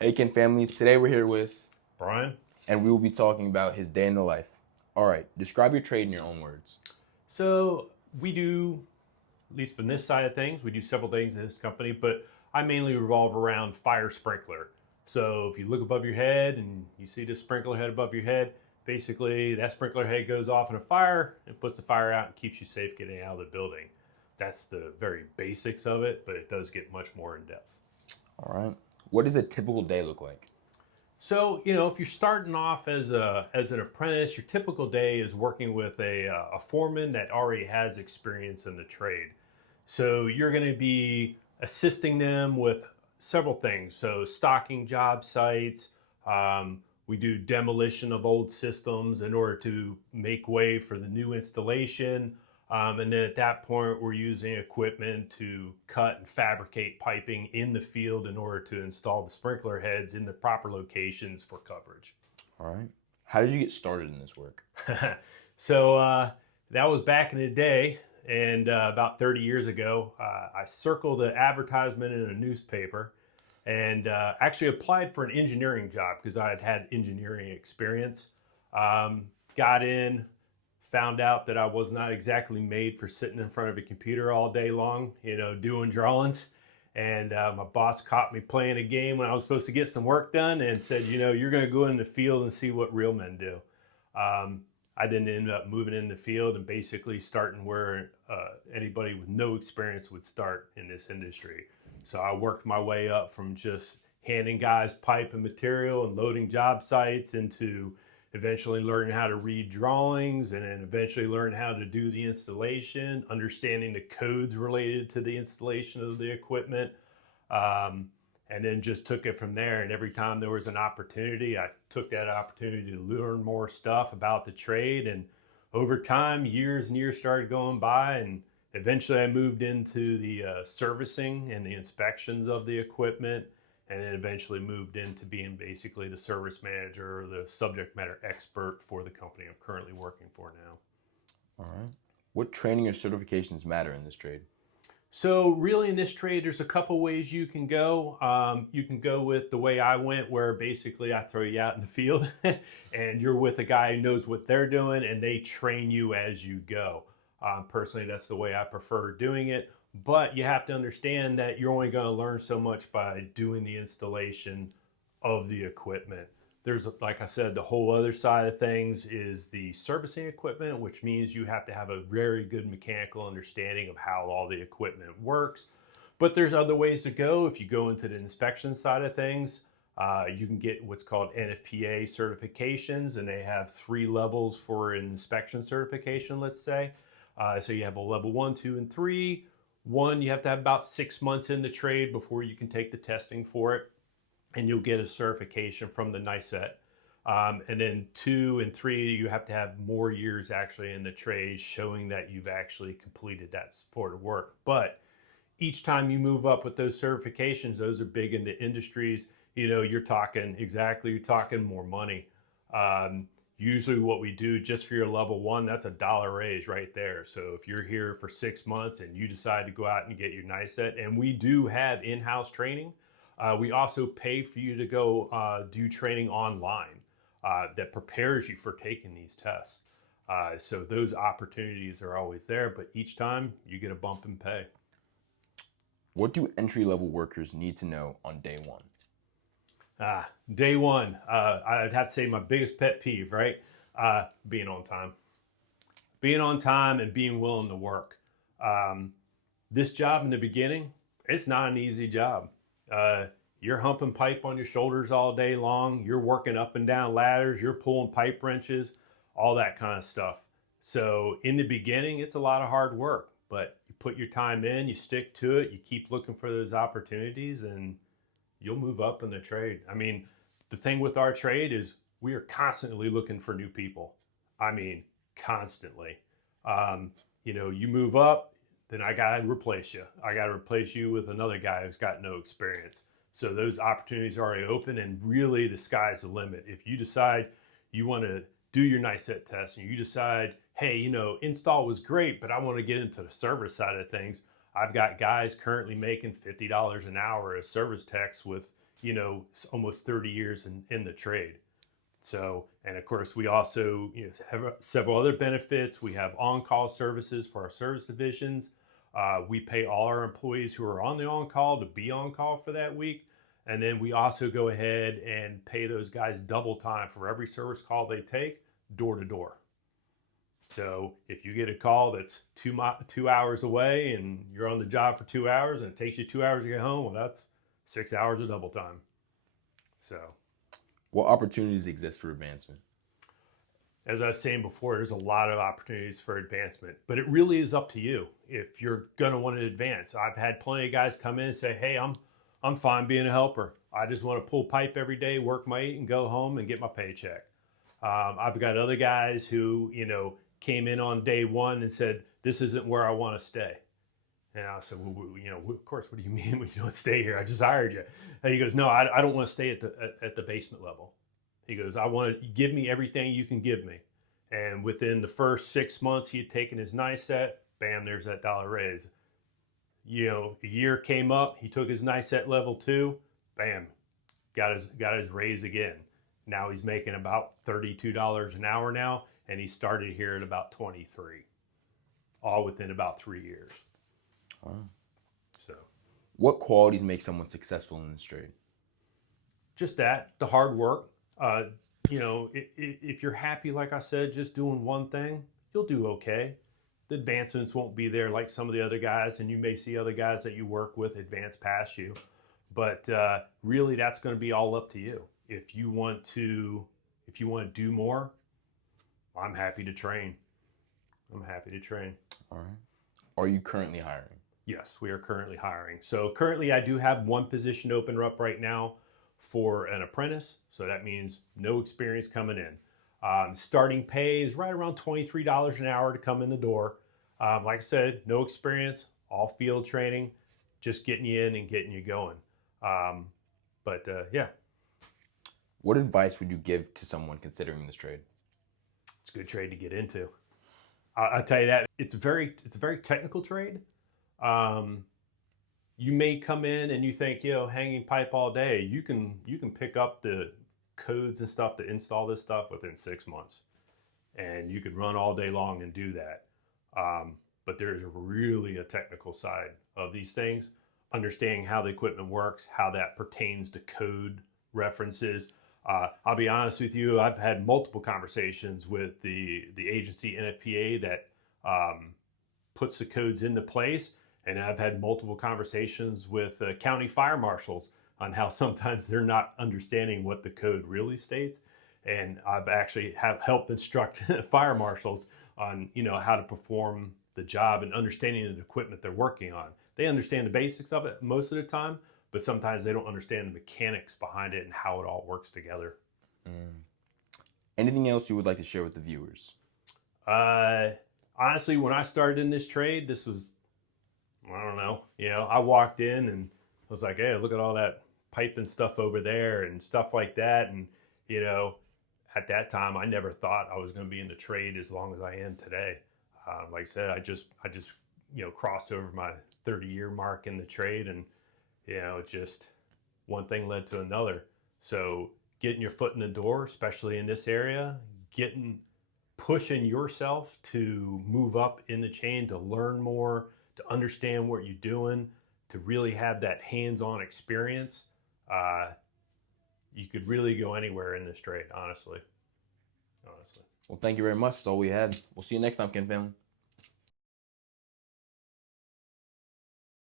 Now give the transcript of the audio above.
Hey, Ken family. Today we're here with, Brian? and we will be talking about his day in the life. All right, describe your trade in your own words. So we do, at least from this side of things, we do several things in this company, but I mainly revolve around fire sprinkler. So if you look above your head and you see this sprinkler head above your head, basically that sprinkler head goes off in a fire and puts the fire out and keeps you safe getting out of the building. That's the very basics of it, but it does get much more in depth. All right. What does a typical day look like? So, if you're starting off as an apprentice, your typical day is working with a foreman that already has experience in the trade. So you're going to be assisting them with several things. So stocking job sites. We do demolition of old systems in order to make way for the new installation. And then at that point, we're using equipment to cut and fabricate piping in the field in order to install the sprinkler heads in the proper locations for coverage. All right. How did you get started in this work? So that was back in the day. And about 30 years ago, I circled an advertisement in a newspaper and actually applied for an engineering job because I had had engineering experience. Got in, found out that I was not exactly made for sitting in front of a computer all day long, doing drawings. And my boss caught me playing a game when I was supposed to get some work done and said, you're going to go in the field and see what real men do. I then ended up moving in the field and basically starting where anybody with no experience would start in this industry. So I worked my way up from just handing guys pipe and material and loading job sites into eventually learning how to read drawings and then eventually learn how to do the installation, understanding the codes related to the installation of the equipment. And then just took it from there. And every time there was an opportunity, I took that opportunity to learn more stuff about the trade. And over time, years and years started going by, and eventually I moved into the servicing and the inspections of the equipment, and then eventually moved into being basically the service manager or the subject matter expert for the company I'm currently working for now. All right. What training or certifications matter in this trade? So really in this trade, there's a couple ways you can go. You can go with the way I went, where basically I throw you out in the field and you're with a guy who knows what they're doing and they train you as you go. Personally, that's the way I prefer doing it. But you have to understand that you're only going to learn so much by doing the installation of the equipment. There's, like I said, the whole other side of things is the servicing equipment, which means you have to have a very good mechanical understanding of how all the equipment works. But there's other ways to go. If you go into the inspection side of things, you can get what's called NFPA certifications, and they have 3 levels for an inspection certification, let's say. So you have a level 1, 2, and 3. 1, you have to have about 6 months in the trade before you can take the testing for it, and you'll get a certification from the NICET. And then 2 and 3, you have to have more years actually in the trade showing that you've actually completed that sort of work. But each time you move up with those certifications, those are big in the industries. You're talking more money. Usually what we do just for your level 1, that's $1 raise right there. So if you're here for 6 months and you decide to go out and get your NICET, and we do have in-house training, we also pay for you to go do training online that prepares you for taking these tests. So those opportunities are always there, but each time you get a bump in pay. What do entry-level workers need to know on day one? Day one, I'd have to say my biggest pet peeve, right? Being on time. Being on time and being willing to work. This job in the beginning, it's not an easy job. You're humping pipe on your shoulders all day long. You're working up and down ladders. You're pulling pipe wrenches, all that kind of stuff. So in the beginning, it's a lot of hard work, but you put your time in, you stick to it, you keep looking for those opportunities, and you'll move up in the trade. I mean, the thing with our trade is we are constantly looking for new people. I mean, constantly. You move up, then I got to replace you. I got to replace you with another guy who's got no experience. So those opportunities are already open, and really the sky's the limit. If you decide you want to do your NICET test and you decide, hey, install was great, but I want to get into the service side of things, I've got guys currently making $50 an hour as service techs with almost 30 years in the trade. So, and of course, we also have several other benefits. We have on-call services for our service divisions. We pay all our employees who are on the on-call to be on call for that week. And then we also go ahead and pay those guys double time for every service call they take, door to door. So if you get a call that's 2 hours away and you're on the job for 2 hours and it takes you 2 hours to get home, well, that's 6 hours of double time. So, what opportunities exist for advancement? as I was saying before, there's a lot of opportunities for advancement, but it really is up to you if you're going to want to advance. I've had plenty of guys come in and say, hey, I'm fine being a helper. I just want to pull pipe every day, work my 8 and go home and get my paycheck. I've got other guys who, came in on day one and said, this isn't where I want to stay. And I said, well, of course, what do you mean when you don't stay here? I just hired you. And he goes, no, I don't want to stay at the basement level. He goes, I want to give me everything you can give me. And within the first 6 months, he had taken his nice set, bam, there's that dollar raise. A year came up, he took his nice set level 2, bam, got his raise again. Now he's making about $32 an hour now, and he started here at about 23, all within about 3 years. Wow. So, what qualities make someone successful in this trade? just that, the hard work. If you're happy, like I said, just doing one thing, you'll do okay. The advancements won't be there like some of the other guys, and you may see other guys that you work with advance past you. But really, that's going to be all up to you. If you want to do more, I'm happy to train. All right. Are you currently hiring? Yes, we are currently hiring. So currently, I do have one position open up right now for an apprentice. So that means no experience coming in. Starting pay is right around $23 an hour to come in the door. Like I said, no experience, all field training, just getting you in and getting you going. Yeah. What advice would you give to someone considering this trade? It's a good trade to get into. I'll tell you that it's a very technical trade. You may come in and you think, hanging pipe all day. You can pick up the codes and stuff to install this stuff within 6 months, and you could run all day long and do that. But there's really a technical side of these things, understanding how the equipment works, how that pertains to code references. I'll be honest with you, I've had multiple conversations with the agency NFPA that puts the codes into place. And I've had multiple conversations with county fire marshals on how sometimes they're not understanding what the code really states. And I've actually helped instruct fire marshals on, how to perform the job and understanding the equipment they're working on. They understand the basics of it most of the time, but sometimes they don't understand the mechanics behind it and how it all works together. Anything else you would like to share with the viewers? Honestly, when I started in this trade, this was, I don't know, I walked in and I was like, hey, look at all that pipe and stuff over there and stuff like that. And, at that time, I never thought I was going to be in the trade as long as I am today. Like I said, I just crossed over my 30-year mark in the trade, and, just one thing led to another. So getting your foot in the door, especially in this area, pushing yourself to move up in the chain, to learn more, to understand what you're doing, to really have that hands-on experience. You could really go anywhere in this trade, honestly. Well, thank you very much. That's all we had. We'll see you next time, Kin family.